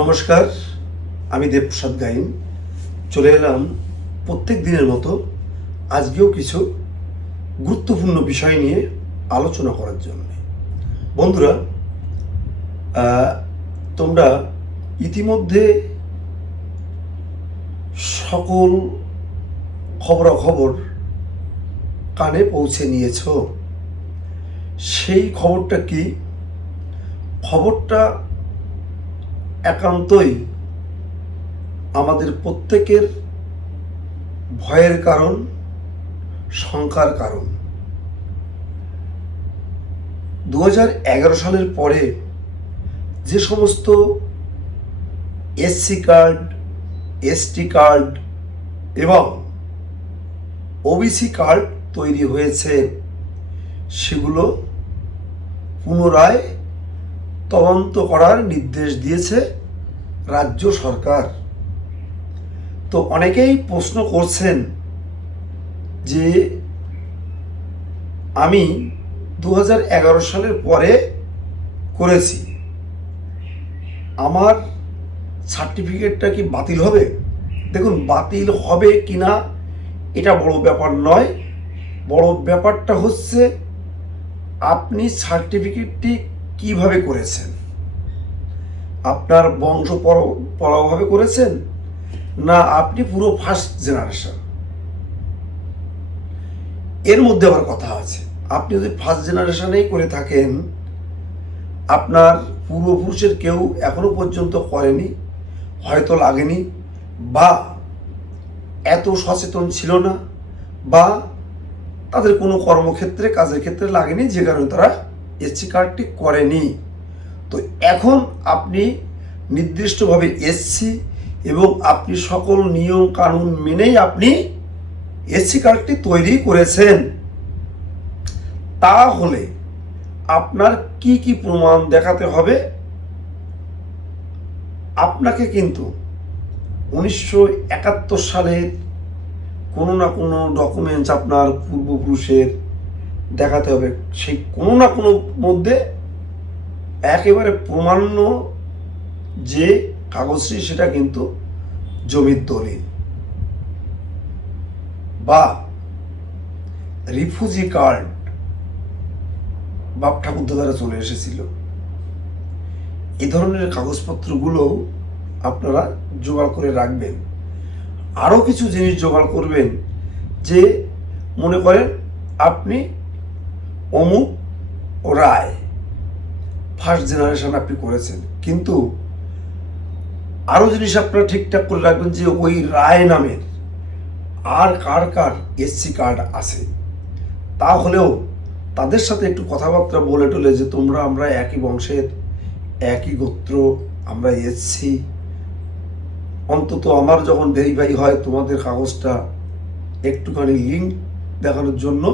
নমস্কার, আমি দেবপ্রসাদ গাইন চলে এলাম প্রত্যেক দিনের মতো আজকেও কিছু গুরুত্বপূর্ণ বিষয় নিয়ে আলোচনা করার জন্য। বন্ধুরা, তোমরা ইতিমধ্যে সকল খবরাখবর কানে পৌঁছে নিয়েছ। সেই খবরটা কি? খবরটা একান্তই আমাদের প্রত্যেকের ভয়ের কারণ, শঙ্কার কারণ। 2011 সালের পরে যে সমস্ত এসসি কার্ড, এসটি কার্ড এবং ওবিসি কার্ড তৈরি হয়েছে, সেগুলো পুনরায় তদন্ত করার নির্দেশ দিয়েছে রাজ্য সরকার। তো অনেকেই প্রশ্ন করছেন যে আমি 2011 সালের পরে করেছি, আমার সার্টিফিকেটটা কি বাতিল হবে? দেখুন, বাতিল হবে কিনা এটা বড় ব্যাপার নয়। বড় ব্যাপারটা হচ্ছে আপনি সার্টিফিকেটটি কিভাবে করেছেন। আপনার বংশ পরম্পরাভাবে করেছেন, না আপনি পুরো ফার্স্ট জেনারেশন? এর মধ্যে আবার কথা আছে। আপনি যদি ফার্স্ট জেনারেশনেই করে থাকেন, আপনার পূর্বপুরুষের কেউ এখনো পর্যন্ত করেনি, হয়তো লাগেনি, বা এত সচেতন ছিল না, বা তাদের কোনো কর্মক্ষেত্রে, কাজের ক্ষেত্রে লাগেনি, যে কারণে তারা এসসি কার্ডটি করেনি। তো এখন আপনি নির্দিষ্টভাবে এসসি এবং আপনি সকল নিয়ম কানুন মেনেই আপনি এসসি কার্ডটি তৈরি করেছেন। তাহলে আপনার কি কি প্রমাণ দেখাতে হবে? আপনাকে কিন্তু 1971 সালের কোনো না কোনো ডকুমেন্টস আপনার পূর্বপুরুষের দেখাতে হবে। সেই কোনো না কোনো মধ্যে একেবারে প্রমাণ্য যে কাগজটি, সেটা কিন্তু জমির দলিল বা রিফিউজি কার্ড বাপ ঠাকুরদা দ্বারা চলে এসেছিল। এই ধরনের কাগজপত্রগুলো আপনারা জোগাড় করে রাখবেন। আরও কিছু জিনিস জোগাড় করবেন, যে মনে করেন আপনি অমুক রায় ফার্স্ট জেনারেশন আপনি করেছেন, কিন্তু আরও জিনিস আপনারা ঠিকঠাক করে রাখবেন যে ওই রায় নামের আর কার কার এসসি কার্ড আছে। তাহলেও তাদের সাথে একটু কথাবার্তা বলে টলে যে আমরা একই বংশের, একই গোত্র, আমরা এসসি, অন্তত আমার যখন ভেরিফাই হয় তোমাদের কাগজটা একটুখানি লিঙ্ক দেখানোর জন্য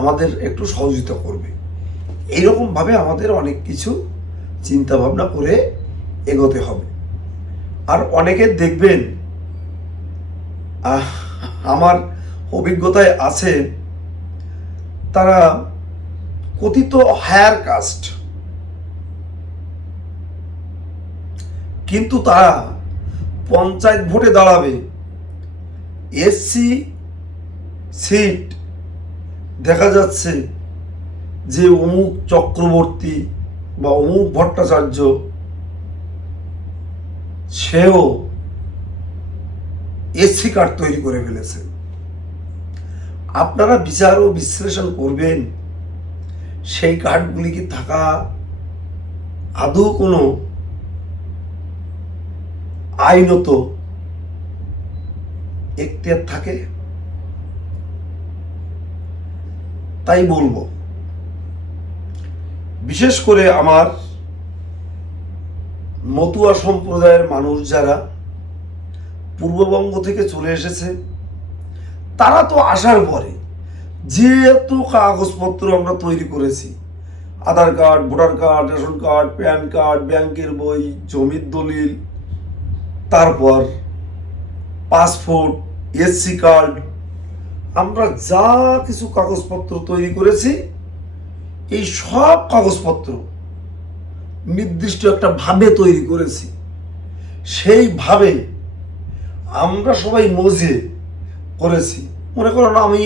আমাদের একটু সহযোগিতা করবে। এইরকমভাবে আমাদের অনেক কিছু চিন্তা ভাবনা করে এগোতে হবে। আর অনেকে দেখবেন, আমার অভিজ্ঞতায় আছে, তারা কথিত হায়ার কাস্ট, কিন্তু তারা পঞ্চায়েত ভোটে দাঁড়াবে, এসসি সিট দেখা যাচ্ছে যে অমুক চক্রবর্তী বা অমুক ভট্টাচার্য, সেও এসসি কার্ড তৈরি করে ফেলেছে। আপনারা বিচার ও বিশ্লেষণ করবেন, সেই কার্ডগুলি কি থাকা আদৌ কোনো আইনত এখতিয়ার থাকে? তাই বলবো, বিশেষ করে আমার মতুয়া সম্প্রদায়ের মানুষ যারা পূর্ববঙ্গ থেকে চলে এসেছে, তারা তো আসার পরে যেহেতু কাগজপত্র আমরা তৈরি করেছি, Aadhaar card, voter card, ration card, PAN card, ব্যাংকের বই, জমির দলিল, তারপর পাসপোর্ট, এসসি কার্ড, আমরা যা কিছু কাগজপত্র তৈরি করেছি, এই সব কাগজপত্র নির্দিষ্ট একটা ভাবে তৈরি করেছি সেইভাবে আমরা সবাই মজে করেছি। মনে করো না, আমি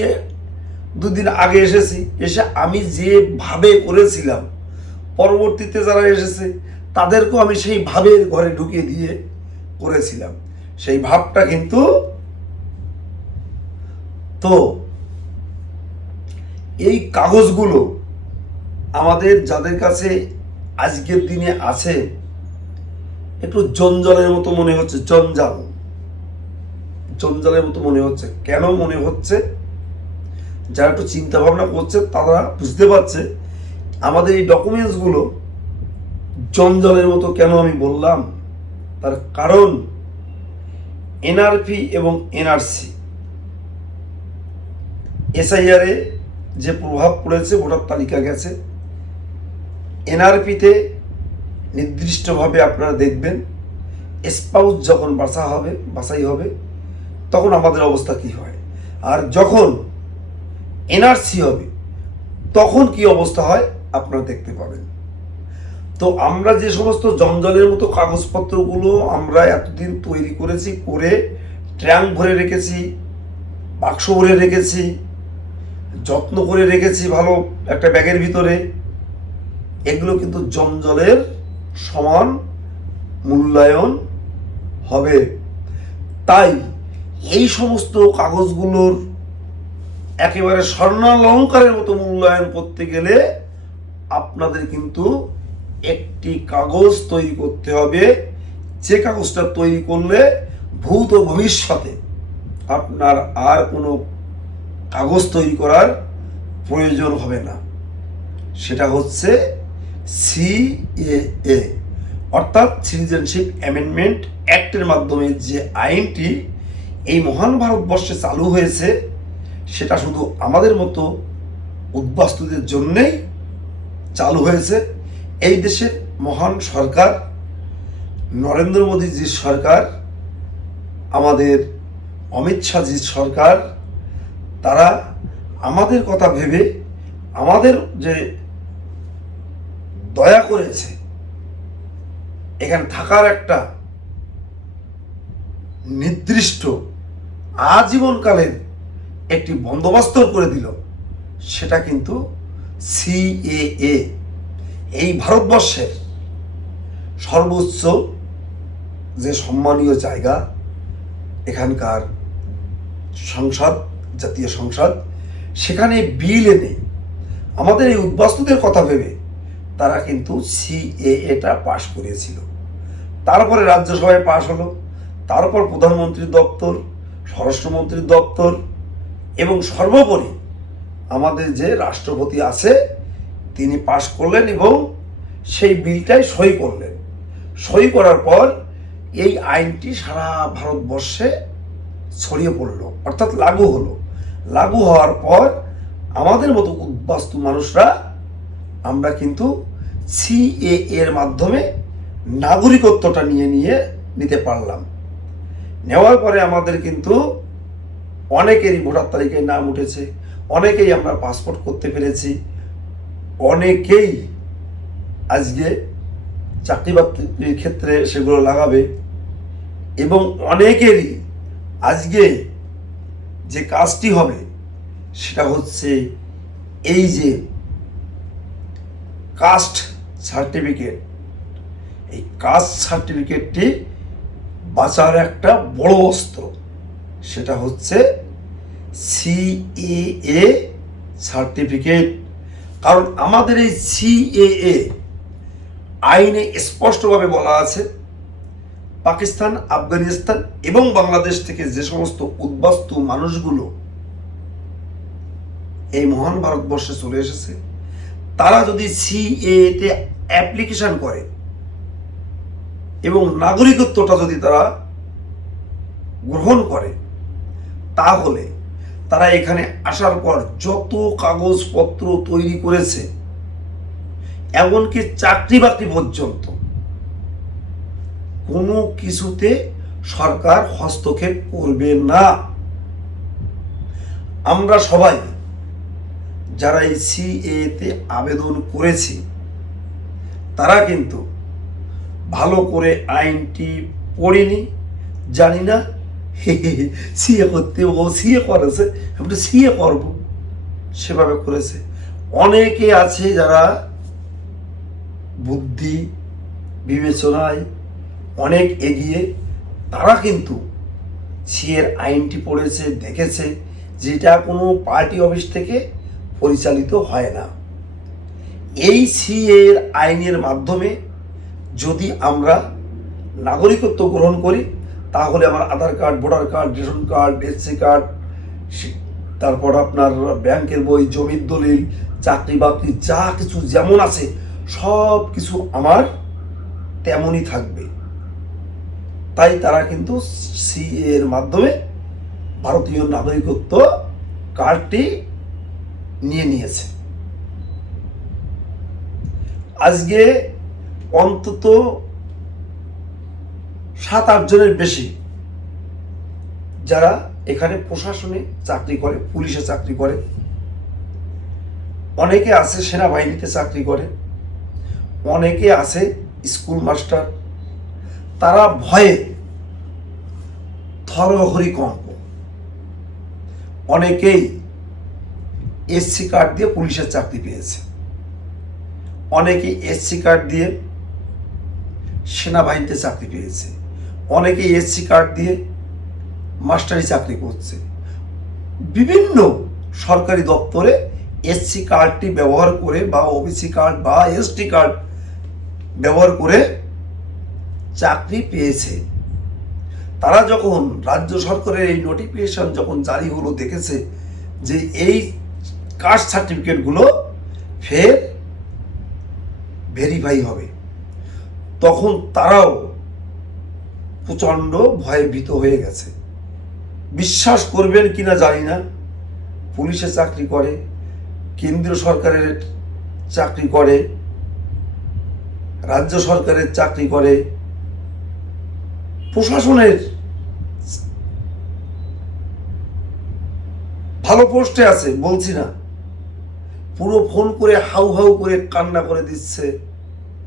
দুদিন আগে এসেছি, এসে আমি যেভাবে করেছিলাম, পরবর্তীতে যারা এসেছে তাদেরকেও আমি সেই ভাবের ঘরে ঢুকিয়ে দিয়ে করেছিলাম। সেই ভাবটা কিন্তু, তো এই কাগজগুলো আমাদের যাদের কাছে আজকের দিনে আছে, একটু জঞ্জালের মতো মনে হচ্ছে। জঞ্জালের মতো মনে হচ্ছে। কেন মনে হচ্ছে? যারা একটু চিন্তা ভাবনা করছে তারা বুঝতে পারছে আমাদের এই ডকুমেন্টসগুলো জঞ্জালের মতো কেন আমি বললাম। তার কারণ এনআরপি এবং এনআরসি, এসআইআরে যে প্রভাব পড়েছে, ভোটার তালিকা গেছে। এনআরপিতে নির্দিষ্টভাবে আপনারা দেখবেন স্পাউস যখন বাছাই হবে তখন আমাদের অবস্থা কি হয়, আর যখন এনআরসি হবে তখন কি অবস্থা হয় আপনারা দেখতে পাবেন। তো আমরা যে সমস্ত জঞ্জালের মতো কাগজপত্রগুলো আমরা এতদিন তৈরি করেছি, করে ট্র্যাঙ্ক ভরে রেখেছি, বাক্স ভরে রেখেছি, যত্ন করে রেখেছি ভালো একটা ব্যাগের ভিতরে, এগুলো কিন্তু জঞ্জালের সমান মূল্যায়ন হবে। তাই এই সমস্ত কাগজগুলোর একেবারে স্বর্ণালঙ্কারের মতো মূল্যায়ন করতে গেলে আপনাদের কিন্তু একটি কাগজ তৈরি করতে হবে, যে কাগজটা তৈরি করলে ভূত ও ভবিষ্যতে আপনার আর কোনো কাগজ তৈরি করার প্রয়োজন হবে না। সেটা হচ্ছে সিএএ, অর্থাৎ সিটিজেনশিপ অ্যামেন্ডমেন্ট অ্যাক্টের মাধ্যমে যে আইনটি এই মহান ভারতবর্ষে চালু হয়েছে, সেটা শুধু আমাদের মতো উদ্বাস্তুদের জন্যেই চালু হয়েছে। এই দেশের মহান সরকার নরেন্দ্র মোদীজির সরকার, আমাদের অমিত শাহজির সরকার, তারা আমাদের কথা ভেবে আমাদের যে দয়া করেছে, এখানে থাকার একটা নির্দিষ্ট আজীবনকালের একটি বন্দোবস্ত করে দিল, সেটা কিন্তু সিএএ। এই ভারতবর্ষের সর্বোচ্চ যে সম্মানীয় জায়গা, এখানকার সংসদ, জাতীয় সংসদ, সেখানে বিল এনে আমাদের এই উদ্বাস্তুদের কথা ভেবে তারা কিন্তু সিএএটা পাশ করিয়েছিল। তারপরে রাজ্যসভায় পাশ হলো, তারপর প্রধানমন্ত্রীর দপ্তর, স্বরাষ্ট্রমন্ত্রীর দপ্তর এবং সর্বোপরি আমাদের যে রাষ্ট্রপতি আছে তিনি পাশ করলেন এবং সেই বিলটাই সই করলেন। সই করার পর এই আইনটি সারা ভারতবর্ষে ছড়িয়ে পড়ল, অর্থাৎ লাগু হলো। লাগু হওয়ার পর আমাদের মতো উদ্বাস্তু মানুষরা আমরা কিন্তু সিএএ এর মাধ্যমে নাগরিকত্বটা নিতে পারলাম। নেওয়ার পরে আমাদের কিন্তু অনেকেরই ভোটার তালিকায় নাম উঠেছে, অনেকেই আমরা পাসপোর্ট করতে পেরেছি, অনেকেই আজকে চাকরি বাকরির ক্ষেত্রে সেগুলো লাগাবে এবং অনেকেরই আজকে যে কাজটি হবে সেটা হচ্ছে এই যে কাস্ট সার্টিফিকেট। এই কাস্ট সার্টিফিকেটটি বাঁচার একটা বড় অস্ত্র, সেটা হচ্ছে সিএএ সার্টিফিকেট। কারণ আমাদের এই সিএএ আইনে স্পষ্টভাবে বলা আছে, পাকিস্তান, আফগানিস্তান এবং বাংলাদেশ থেকে যে সমস্ত উদ্বাস্তু মানুষগুলো এই মহান ভারতবর্ষে চলে এসেছে, তারা যদি সিএএতে অ্যাপ্লিকেশন করে এবং নাগরিকত্বটা যদি তারা গ্রহণ করে, তাহলে তারা এখানে আসার পর যত কাগজপত্র তৈরি করেছে, এমনকি চাকরি বাকরি পর্যন্ত, কোনো কিছুতে সরকার হস্তক্ষেপ করবে না। আমরা সবাই যারা এই সিএতে আবেদন করেছি, তারা কিন্তু ভালো করে আইনটি পড়িনি, জানি না, সিএ করতে, ও সিএ করেছে, আমি সিএ করবো, সেভাবে করেছে। অনেকে আছে যারা বুদ্ধি বিবেচনায় অনেক এগিয়ে, তারা কিন্তু সিএর আইনটি পড়েছে, দেখেছে যেটা কোনো পার্টি অফিস থেকে পরিচালিত হয় না। এই সিএর আইনের মাধ্যমে যদি আমরা নাগরিকত্ব গ্রহণ করি, তাহলে আমার Aadhaar card, voter card, ration card, SC card, তারপর আপনার ব্যাংকের বই, জমির দলিল, চাকরি বাকরি যা কিছু যেমন আছে সব কিছু আমার তেমনই থাকবে। তাই তারা কিন্তু সিএ এর মাধ্যমে ভারতীয় নাগরিকত্ব কার্ডটি নিয়ে নিয়েছে। আজকে অন্তত 7-8 জনের বেশি যারা এখানে প্রশাসনে চাকরি করে, পুলিশে চাকরি করে, অনেকে আছে সেনাবাহিনীতে চাকরি করে, অনেকে আছে স্কুল মাস্টার, তারা ভয়ে থরহরিকম্প। অনেকেই এসসি কার্ড দিয়ে পুলিশের চাকরি পেয়েছে, অনেকে এসসি কার্ড দিয়ে সেনাবাহিনীতে চাকরি পেয়েছে, অনেকে এসসি কার্ড দিয়ে মাস্টারি চাকরি করছে। বিভিন্ন সরকারি দপ্তরে এসসি কার্ডটি ব্যবহার করে বা ওবিসি কার্ড বা এসটি কার্ড ব্যবহার করে চাকরি পেয়েছে। তারা যখন রাজ্য সরকারের এই নোটিফিকেশন যখন জারি হলো, দেখেছে যে এই কাস্ট সার্টিফিকেটগুলো ফের ভেরিফাই হবে, তখন তারাও প্রচণ্ড ভয়ে ভীত হয়ে গেছে। বিশ্বাস করবেন কিনা জানি না, পুলিশে চাকরি করে, কেন্দ্রীয় সরকারের চাকরি করে, রাজ্য সরকারের চাকরি করে, প্রশাসনের ভালো পোস্টে আছে, বলছি না, পুরো ফোন করে হাউ হাউ করে কান্না করে দিচ্ছে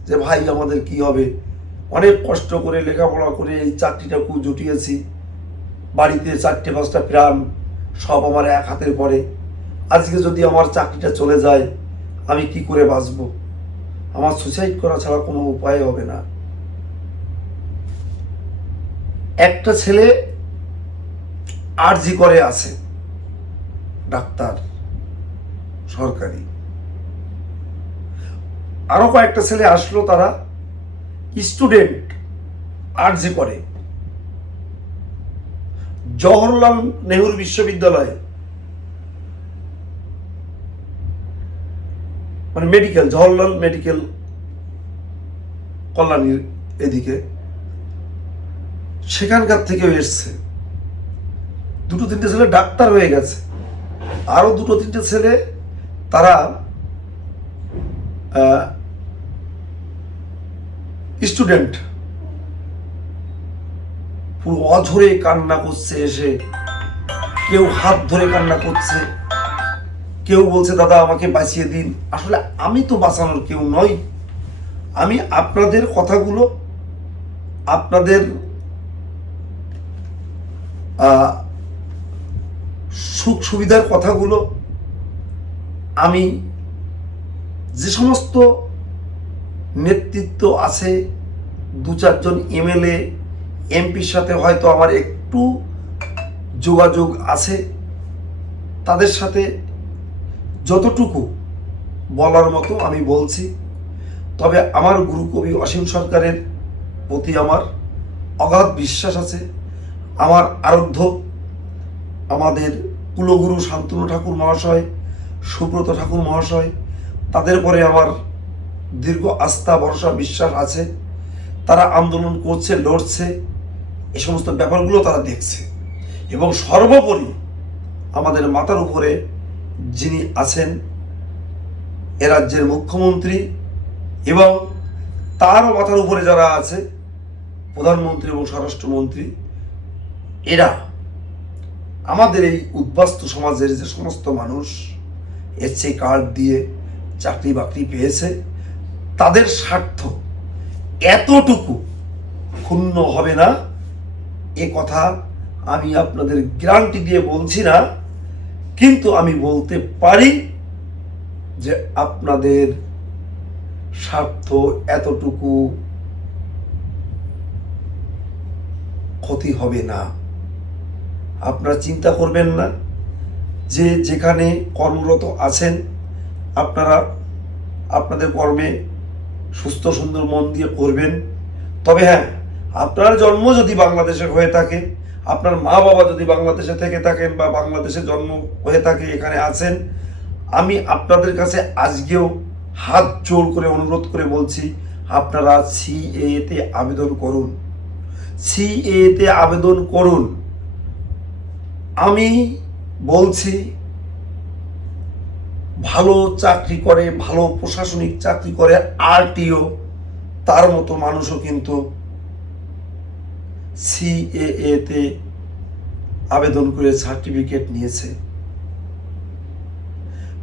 যে ভাই আমাদের কি হবে, অনেক কষ্ট করে লেখাপড়া করে এই চাকরিটা খুব জুটিয়েছি, বাড়িতে 4-5টা প্রাণ সব আমার এক হাতের পরে, আজকে যদি আমার চাকরিটা চলে যায় আমি কি করে বাঁচবো, আমার সুসাইড করা ছাড়া কোনো উপায় হবে না। একটা ছেলে আরজি করে আছে, ডাক্তার সরকারি, আরো কয়েকটা ছেলে আসলো, তারা স্টুডেন্ট, আরজি করে জওহরলাল নেহরু বিশ্ববিদ্যালয়ে, মানে মেডিকেল, জওহরলাল মেডিকেল কল্যাণীর এদিকে, সেখানকার থেকেও এসছে। 2-3টে ছেলে ডাক্তার হয়ে গেছে, আরো 2-3টে ছেলে তারা স্টুডেন্ট। পুরো অঝরে কান্না করছে এসে, কেউ হাত ধরে কান্না করছে, কেউ বলছে দাদা আমাকে বাঁচিয়ে দিন। আসলে আমি তো বাঁচানোর কেউ নই, আমি আপনাদের কথাগুলো, আপনাদের সুখ সুবিধার কথাগুলো, আমি যে সমস্ত নেতৃত্ব আছে, 2-4 জন এমএলএ এমপির সাথে হয়তো আমার একটু যোগাযোগ আছে, তাদের সাথে যতটুকু বলার মতো আমি বলছি। তবে আমার গুরুকবি অসীম সরকারের প্রতি আমার অগাধ বিশ্বাস আছে। আমার আরাধ্য আমাদের কুলগুরু শান্তনু ঠাকুর মহাশয়, সুব্রত ঠাকুর মহাশয়, তাদের পরে আমার দীর্ঘ আস্থা, ভরসা, বিশ্বাস আছে। তারা আন্দোলন করছে, লড়ছে, এই সমস্ত ব্যাপারগুলো তারা দেখছে। এবং সর্বোপরি আমাদের মাথার উপরে যিনি আছেন এ রাজ্যের মুখ্যমন্ত্রী, এবং তারও মাথার উপরে যারা আছে প্রধানমন্ত্রী এবং স্বরাষ্ট্রমন্ত্রী, এরা আমাদের এই উদ্বাস্তু সমাজের যে সমস্ত মানুষ এসসি কার্ড দিয়ে চাকরি বাকরি পেয়েছে, তাদের স্বার্থ এতটুকু ক্ষুণ্ণ হবে না, এ কথা আমি আপনাদের গ্যারান্টি দিয়ে বলছি না, কিন্তু আমি বলতে পারি যে আপনাদের স্বার্থ এতটুকু ক্ষতি হবে না। আপনারা চিন্তা করবেন না, যে যেখানে কর্মরত আছেন আপনারা আপনাদের কর্মে সুস্থ সুন্দর মন দিয়ে করবেন। তবে হ্যাঁ, আপনার জন্ম যদি বাংলাদেশে হয়ে থাকে, আপনার মা বাবা যদি বাংলাদেশে থেকে থাকেন বা বাংলাদেশে জন্ম হয়ে থাকে, এখানে আছেন, আমি আপনাদের কাছে আজকেও হাত জোর করে অনুরোধ করে বলছি, আপনারা সিএএ তে আবেদন করুন, সিএএ তে আবেদন করুন। আমি বলছি, ভালো চাকরি করে, ভালো প্রশাসনিক চাকরি করে আরটিও, তার মতো মানুষও কিন্তু সিএএ তে আবেদন করে সার্টিফিকেট নিয়েছে।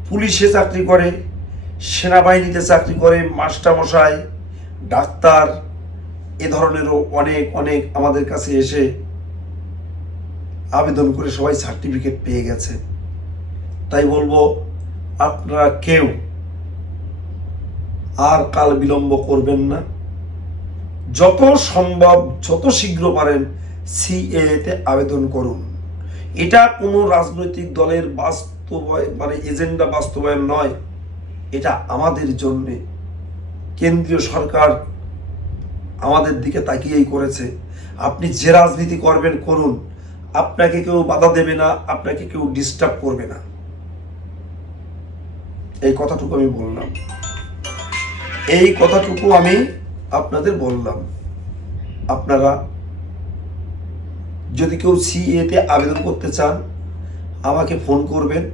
পুলিশে চাকরি করে, সেনাবাহিনীতে চাকরি করে, মাস্টারমশাই, ডাক্তার, এ ধরনেরও অনেক অনেক আমাদের কাছে এসে আবেদন করে সবাই সার্টিফিকেট পেয়ে গেছে। তাই বলবো, আপনারা কেউ আর কাল বিলম্ব করবেন না, যত সম্ভব যত শীঘ্র পারেন সিএএ তে আবেদন করুন। এটা কোনো রাজনৈতিক দলের এজেন্ডা বাস্তবায়ন নয়, এটা আমাদের জন্য কেন্দ্রীয় সরকার আমাদের দিকে তাকিয়েই করেছে। আপনি যে রাজনীতি করবেন করুন, আপনাকে কেউ বাধা দেবে না, আপনাকে কেউ ডিস্টার্ব করবে না। এই কথাটুকু আমি বললাম, এই কথাটুকু আমি আপনাদের বললাম। আপনারা যদি কেউ সিএএ তে আবেদন করতে চান, আমাকে ফোন করবেন।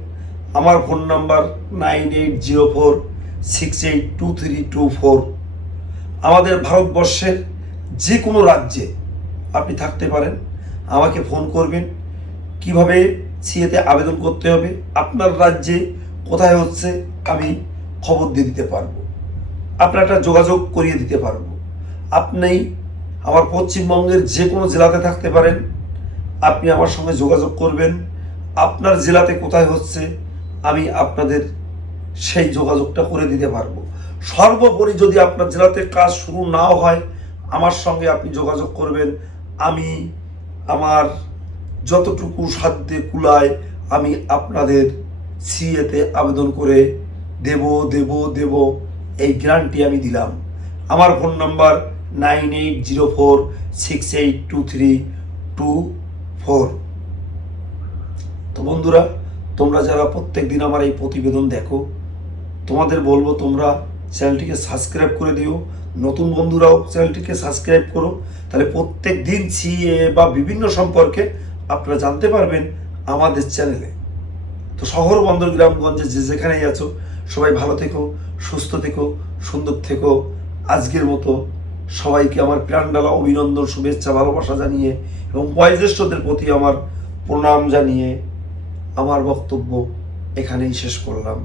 আমার ফোন নাম্বার 9804682324। আমাদের ভারতবর্ষের যে কোনো রাজ্যে আপনি থাকতে পারেন, আমাকে ফোন করবেন। কিভাবে সিএএ তে আবেদন করতে হবে, আপনার রাজ্যে কোথায় হচ্ছে, আমি খবর দিয়ে দিতে পারবো, আপনার একটা যোগাযোগ করিয়ে দিতে পারবো। আপনি আমার পশ্চিমবঙ্গের যে কোনো জেলাতে থাকতে পারেন, আপনি আমার সঙ্গে যোগাযোগ করবেন। আপনার জেলাতে কোথায় হচ্ছে, আমি আপনাদের সেই যোগাযোগটা করে দিতে পারবো। সর্বোপরি যদি আপনার জেলাতে কাজ শুরু নাও হয়, আমার সঙ্গে আপনি যোগাযোগ করবেন। আমি আমার যতটুকু সাধ্যে কুলায় আমি আপনাদের সিএএ তে আবেদন করে দেব, এই গ্যারান্টি আমি দিলাম। আমার ফোন নাম্বার 9804682324। তো বন্ধুরা, তোমরা যারা প্রত্যেক দিন আমার এই প্রতিবেদন দেখো, তোমাদের বলবো তোমরা চ্যানেলটিকে সাবস্ক্রাইব করে দিও। নতুন বন্ধুরাও চ্যানেলটিকে সাবস্ক্রাইব করো, তাহলে প্রত্যেক দিন সিএএ বা বিভিন্ন সম্পর্কে আপনারা জানতে পারবেন আমাদের চ্যানেলে। তো শহর বন্দর গ্রামগঞ্জে যে যেখানেই আছো, সবাই ভালো থেকো, সুস্থ থেকো, সুন্দর থেকো। আজকের মতো সবাইকে আমার প্রাণঢালা অভিনন্দন, শুভেচ্ছা, ভালোবাসা জানিয়ে এবং বয়োজ্যেষ্ঠদের প্রতি আমার প্রণাম জানিয়ে আমার বক্তব্য এখানেই শেষ করলাম।